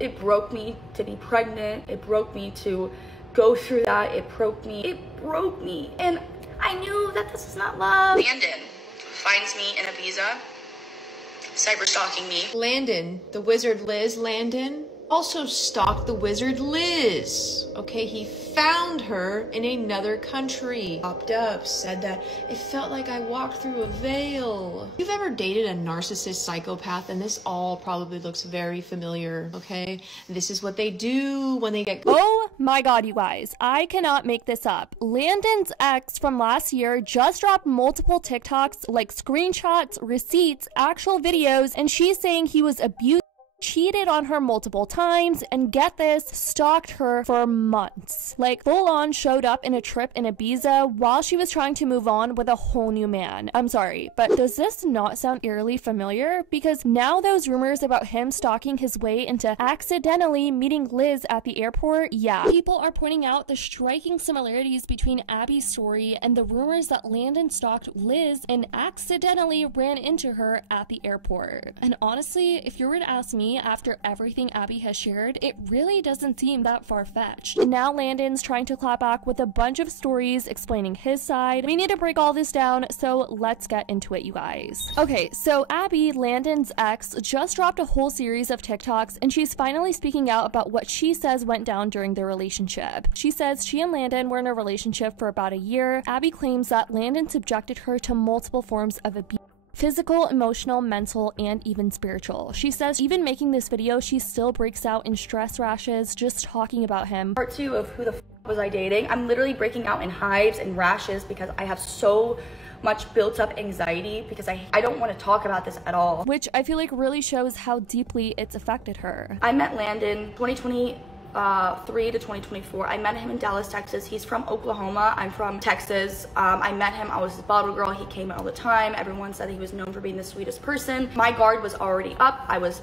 It broke me to be pregnant. It broke me to go through that. It broke me. And I knew that this is not love. Landon finds me in Ibiza, cyber stalking me. Landon, the wizard Liz Landon, also stalked the wizard Liz. Okay, he found her in another country. Popped up, said that it felt like I walked through a veil. If you've ever dated a narcissist psychopath, and this all probably looks very familiar, okay? This is what they do when they get... Oh my god, you guys. I cannot make this up. Landon's ex from last year just dropped multiple TikToks, like screenshots, receipts, actual videos, and she's saying he was abused, cheated on her multiple times, and get this, stalked her for months. Like, full on showed up in a trip in Ibiza while she was trying to move on with a whole new man. I'm sorry, but does this not sound eerily familiar? Because now those rumors about him stalking his way into accidentally meeting Liz at the airport, yeah. People are pointing out the striking similarities between Abby's story and the rumors that Landon stalked Liz and accidentally ran into her at the airport. And honestly, if you were to ask me, after everything Abby has shared, it really doesn't seem that far-fetched. And now Landon's trying to clap back with a bunch of stories explaining his side. We need to break all this down, so let's get into it, you guys. Okay, so Abby, Landon's ex, just dropped a whole series of TikToks, and she's finally speaking out about what she says went down during their relationship. She says she and Landon were in a relationship for about a year. Abby claims that Landon subjected her to multiple forms of abuse. Physical, emotional, mental, and even spiritual. She says even making this video, she still breaks out in stress rashes just talking about him. Part 2 of who the f was I dating? I'm literally breaking out in hives and rashes because I have so much built up anxiety because I don't want to talk about this at all. Which I feel like really shows how deeply it's affected her. I met Landon 2023 to 2024. I met him in Dallas, Texas. He's from Oklahoma. I'm from Texas. I met him. I was his bottle girl. He came all the time. Everyone said he was known for being the sweetest person. My guard was already up. I was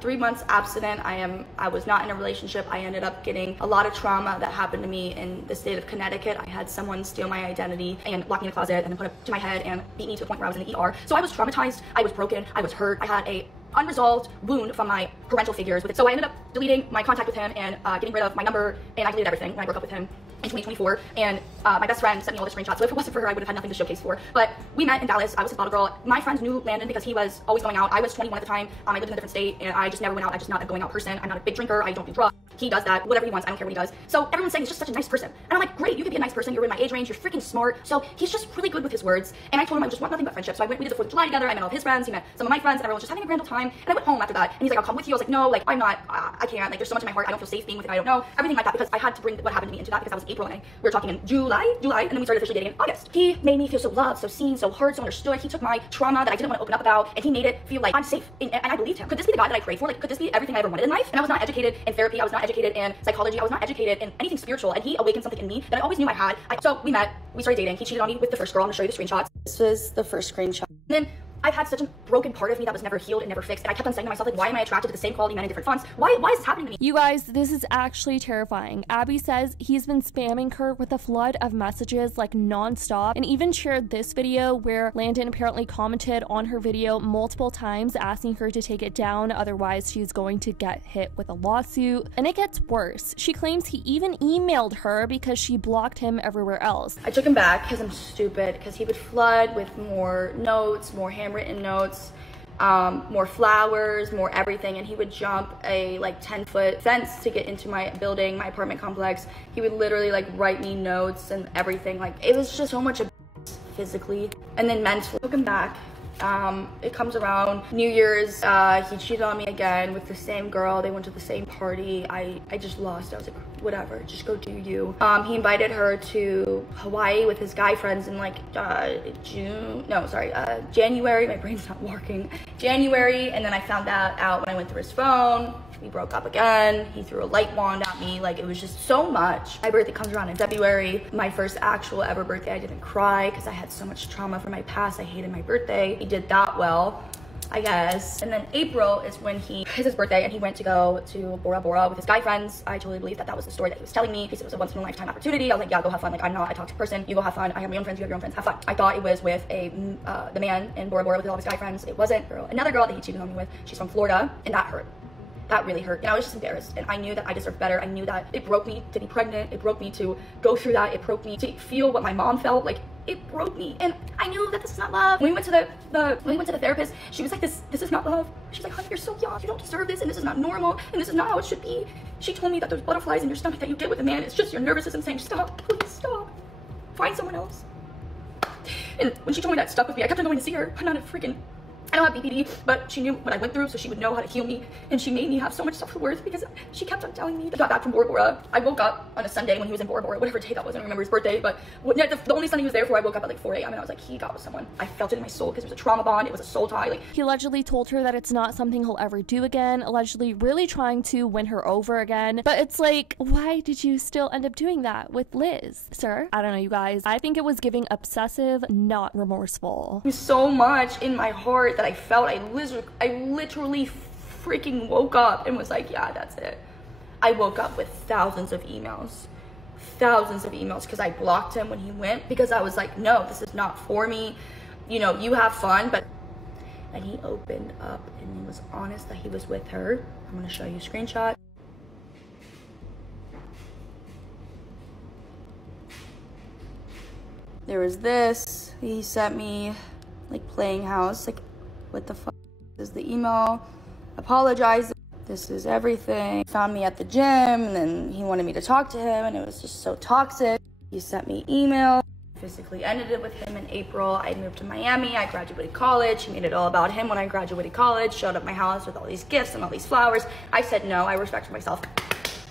3 months abstinent. I was not in a relationship. I ended up getting a lot of trauma that happened to me in the state of Connecticut. I had someone steal my identity and lock me in a closet and then put it to my head and beat me to the point where I was in the ER. So I was traumatized. I was broken. I was hurt. I had a unresolved wound from my parental figures with it. So I ended up deleting my contact with him and getting rid of my number, and I deleted everything when I broke up with him in 2024. And my best friend sent me all the screenshots. So if it wasn't for her, I would have had nothing to showcase for. But we met in Dallas. I was his bottle girl. My friends knew Landon because he was always going out. I was 21 at the time. I lived in a different state, and I just never went out. I'm just not a going out person. I'm not a big drinker. I don't do drugs. He does that. Whatever he wants. I don't care what he does. So everyone's saying he's just such a nice person. And I'm like, great, you could be a nice person. You're in my age range. You're freaking smart. So he's just really good with his words. And I told him I just want nothing but friendship. So we did the 4th of July together. I met all of his friends. He met some of my friends, and everyone was just having a grand old time. And I went home after that. And he's like, I'll come with you. I was like, no, like, I'm not, I can't. Like, there's so much in my heart. I don't feel safe being with him. I don't know. Everything like that, because I had to bring what happened to me into that, because that was April and we were talking in July, and then we started officially dating in August. He made me feel so loved, so seen, so heard, so understood. He took my trauma that I didn't want to open up about, and he made it feel like I'm safe. And I believed him. Could this be the guy that I prayed for? Like, could this be everything I ever wanted in life? And I was not educated in therapy. I was not educated in psychology. I was not educated in anything spiritual. And he awakened something in me that I always knew I had. So we met. We started dating. He cheated on me with the first girl. I'm gonna show you the screenshots. This is the first screenshot. And then I've had such a broken part of me that was never healed and never fixed. And I kept on saying to myself, like, why am I attracted to the same quality men in different fonts? Why is this happening to me? You guys, this is actually terrifying. Abby says he's been spamming her with a flood of messages like non-stop, and even shared this video where Landon apparently commented on her video multiple times asking her to take it down, otherwise she's going to get hit with a lawsuit. And it gets worse. She claims he even emailed her because she blocked him everywhere else. I took him back because I'm stupid, because he would flood with more notes, more handwritten notes, more flowers, more everything, and he would jump a like 10-foot fence to get into my building, my apartment complex. He would literally like write me notes and everything. Like, it was just so much abuse physically and then mentally. Took him back. It comes around New Year's, he cheated on me again with the same girl. They went to the same party. I just lost. I was like, whatever, just go do you. He invited her to Hawaii with his guy friends in like January. My brain's not working. January. And then I found that out when I went through his phone. We broke up again. He threw a light wand at me. Like, it was just so much. My birthday comes around in February. My first actual ever birthday, I didn't cry because I had so much trauma from my past. I hated my birthday. He did that well, I guess. And then April is when it's his birthday, and he went to go to Bora Bora with his guy friends. I totally believed that that was the story that he was telling me. He said it was a once in a lifetime opportunity. I was like, yeah, go have fun. Like, I'm not a toxic person. You go have fun. I have my own friends. You have your own friends. Have fun. I thought it was with the man in Bora Bora with all his guy friends. It wasn't. Another girl that he cheated on me with. She's from Florida, and that hurt. that really hurt. And I was just embarrassed, and I knew that I deserved better. I knew that it broke me to be pregnant. It broke me to go through that. It broke me to feel what my mom felt. Like, it broke me, and I knew that this is not love. When we went to the therapist, she was like, this is not love. She's like, honey, you're so young, you don't deserve this, and this is not normal, and this is not how it should be. She told me that there's butterflies in your stomach that you get with a man. It's just your nervous system saying, stop, please stop, find someone else. And when she told me that, it stuck with me. I kept on going to see her. I don't have BPD, but she knew what I went through, so she would know how to heal me, and she made me have so much self-worth because she kept on telling me. I got back from Bora Bora. I woke up on a Sunday when he was in Bora Bora, whatever day that was. I don't remember his birthday, but the only Sunday he was there for, I woke up at like 4 a.m. and I was like, he got with someone. I felt it in my soul because it was a trauma bond. It was a soul tie. Like, he allegedly told her that it's not something he'll ever do again, allegedly really trying to win her over again. But it's like, why did you still end up doing that with Liz, sir? I don't know, you guys. I think it was giving obsessive, not remorseful. There's so much in my heart that I felt. I literally freaking woke up and was like, yeah, that's it. I woke up with thousands of emails because I blocked him when he went, because I was like, no, this is not for me. You know, you have fun. But and he opened up and he was honest that he was with her. I'm gonna show you a screenshot. There was this. He sent me like playing house. Like, what the fuck? This is the email, apologizing, this is everything. Found me at the gym, and then he wanted me to talk to him, and it was just so toxic. He sent me email. Physically ended it with him in April. I moved to Miami. I graduated college. He made it all about him when I graduated college. Showed up at my house with all these gifts and all these flowers. I said no. I respected myself.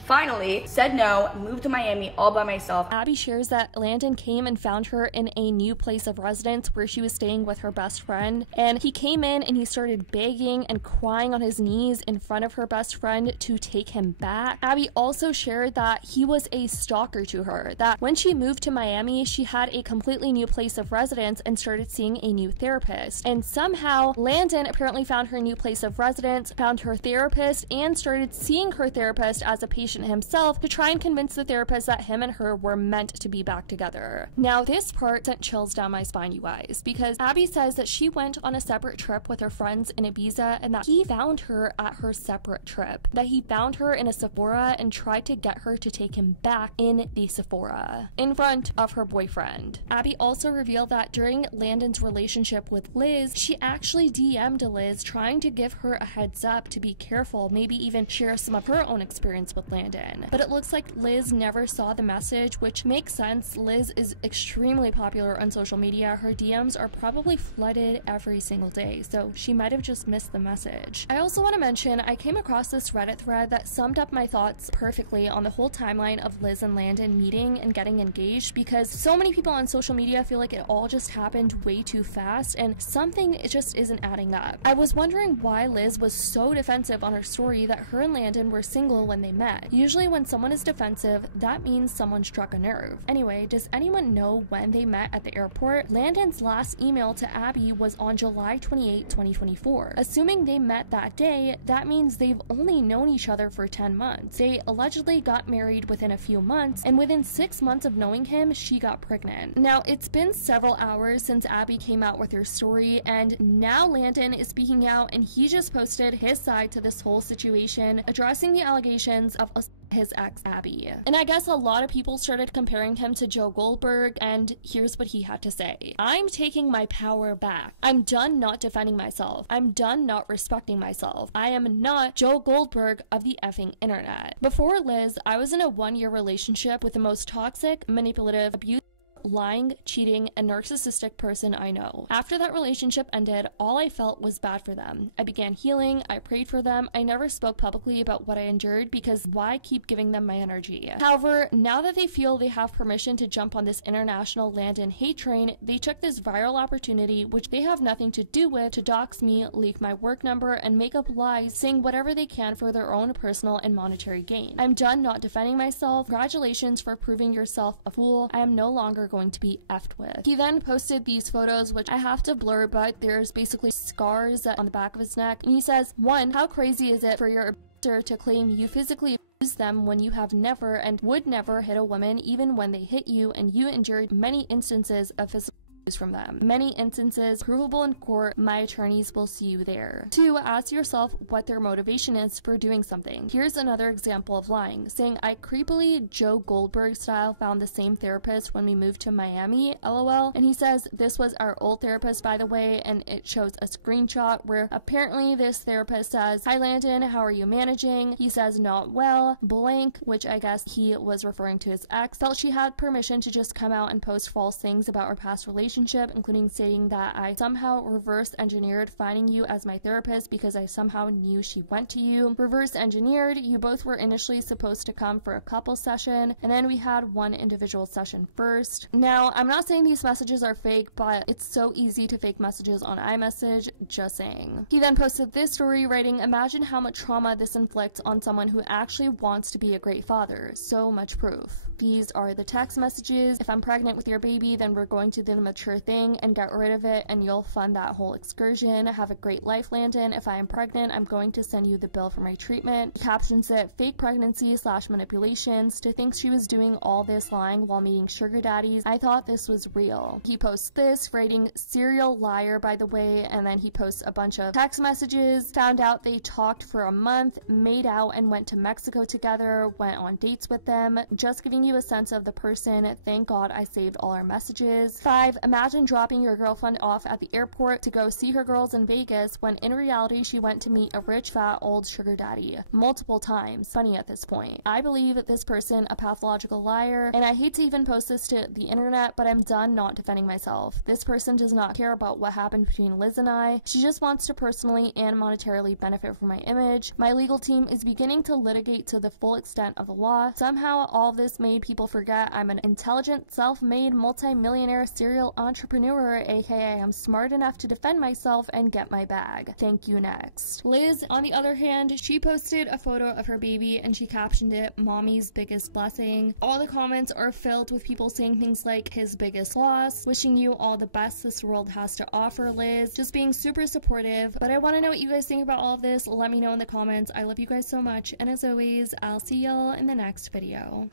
Finally said no, moved to Miami all by myself. Abby shares that Landon came and found her in a new place of residence where she was staying with her best friend, and he came in and he started begging and crying on his knees in front of her best friend to take him back. Abby also shared that he was a stalker to her, that when she moved to Miami, she had a completely new place of residence and started seeing a new therapist. And somehow Landon apparently found her new place of residence, found her therapist, and started seeing her therapist as a patient himself to try and convince the therapist that him and her were meant to be back together. Now, this part sent chills down my spine, you guys, because Abby says that she went on a separate trip with her friends in Ibiza and that he found her at her separate trip, that he found her in a Sephora and tried to get her to take him back in the Sephora in front of her boyfriend. Abby also revealed that during Landon's relationship with Liz, she actually DM'd Liz trying to give her a heads up to be careful, maybe even share some of her own experience with Landon. But it looks like Liz never saw the message, which makes sense. Liz is extremely popular on social media. Her DMs are probably flooded every single day, so she might have just missed the message. I also want to mention I came across this Reddit thread that summed up my thoughts perfectly on the whole timeline of Liz and Landon meeting and getting engaged, because so many people on social media feel like it all just happened way too fast and something it just isn't adding up. I was wondering why Liz was so defensive on her story that her and Landon were single when they met. Usually when someone is defensive, that means someone struck a nerve. Anyway, does anyone know when they met at the airport? Landon's last email to Abby was on July 28, 2024. Assuming they met that day, that means they've only known each other for 10 months. They allegedly got married within a few months, and within 6 months of knowing him, she got pregnant. Now, it's been several hours since Abby came out with her story, and now Landon is speaking out, and he just posted his side to this whole situation, addressing the allegations of his ex Abby. And I guess a lot of people started comparing him to Joe Goldberg, and here's what he had to say. I'm taking my power back. I'm done not defending myself. I'm done not respecting myself. I am not Joe Goldberg of the effing internet. Before Liz, I was in a 1-year relationship with the most toxic, manipulative, abusive, lying, cheating, and narcissistic person I know. After that relationship ended, all I felt was bad for them. I began healing, I prayed for them, I never spoke publicly about what I endured because why keep giving them my energy? However, now that they feel they have permission to jump on this international Landon hate train, they took this viral opportunity, which they have nothing to do with, to dox me, leak my work number, and make up lies, saying whatever they can for their own personal and monetary gain. I'm done not defending myself. Congratulations for proving yourself a fool. I am no longer going to be effed with. He then posted these photos, which I have to blur, but there's basically scars on the back of his neck. And he says, 1, how crazy is it for your abuser to claim you physically abused them when you have never and would never hit a woman even when they hit you, and you endured many instances of physical from them. Many instances provable in court. My attorneys will see you there. 2. Ask yourself what their motivation is for doing something. Here's another example of lying, saying I creepily Joe Goldberg style found the same therapist when we moved to Miami, lol, and he says this was our old therapist by the way, and it shows a screenshot where apparently this therapist says, hi Landon, how are you managing? He says not well, blank, which I guess he was referring to his ex, felt she had permission to just come out and post false things about our past relationship, including stating that I somehow reverse engineered finding you as my therapist because I somehow knew she went to you. Reverse engineered, you both were initially supposed to come for a couple session, and then we had one individual session first. Now, I'm not saying these messages are fake, but it's so easy to fake messages on iMessage, just saying. He then posted this story writing, imagine how much trauma this inflicts on someone who actually wants to be a great father. So much proof. These are the text messages. If I'm pregnant with your baby, then we're going to do the mature thing and get rid of it, and you'll fund that whole excursion. Have a great life, Landon. If I am pregnant, I'm going to send you the bill for my treatment. He captions it, fake pregnancy / manipulations. To think she was doing all this lying while meeting sugar daddies, I thought this was real. He posts this, writing, serial liar by the way, and then he posts a bunch of text messages, found out they talked for a month, made out and went to Mexico together, went on dates with them, just giving you a sense of the person. Thank God I saved all our messages. 5. Imagine dropping your girlfriend off at the airport to go see her girls in Vegas when in reality she went to meet a rich fat old sugar daddy multiple times. Funny at this point. I believe this person a pathological liar, and I hate to even post this to the internet, but I'm done not defending myself. This person does not care about what happened between Liz and I. She just wants to personally and monetarily benefit from my image. My legal team is beginning to litigate to the full extent of the law. Somehow all of this made people forget I'm an intelligent, self-made, multi-millionaire serial entrepreneur, aka I'm smart enough to defend myself and get my bag. Thank you, next. Liz, on the other hand, she posted a photo of her baby and she captioned it, mommy's biggest blessing. All the comments are filled with people saying things like his biggest loss, wishing you all the best this world has to offer, Liz, just being super supportive. But I want to know what you guys think about all of this. Let me know in the comments. I love you guys so much, and as always, I'll see y'all in the next video.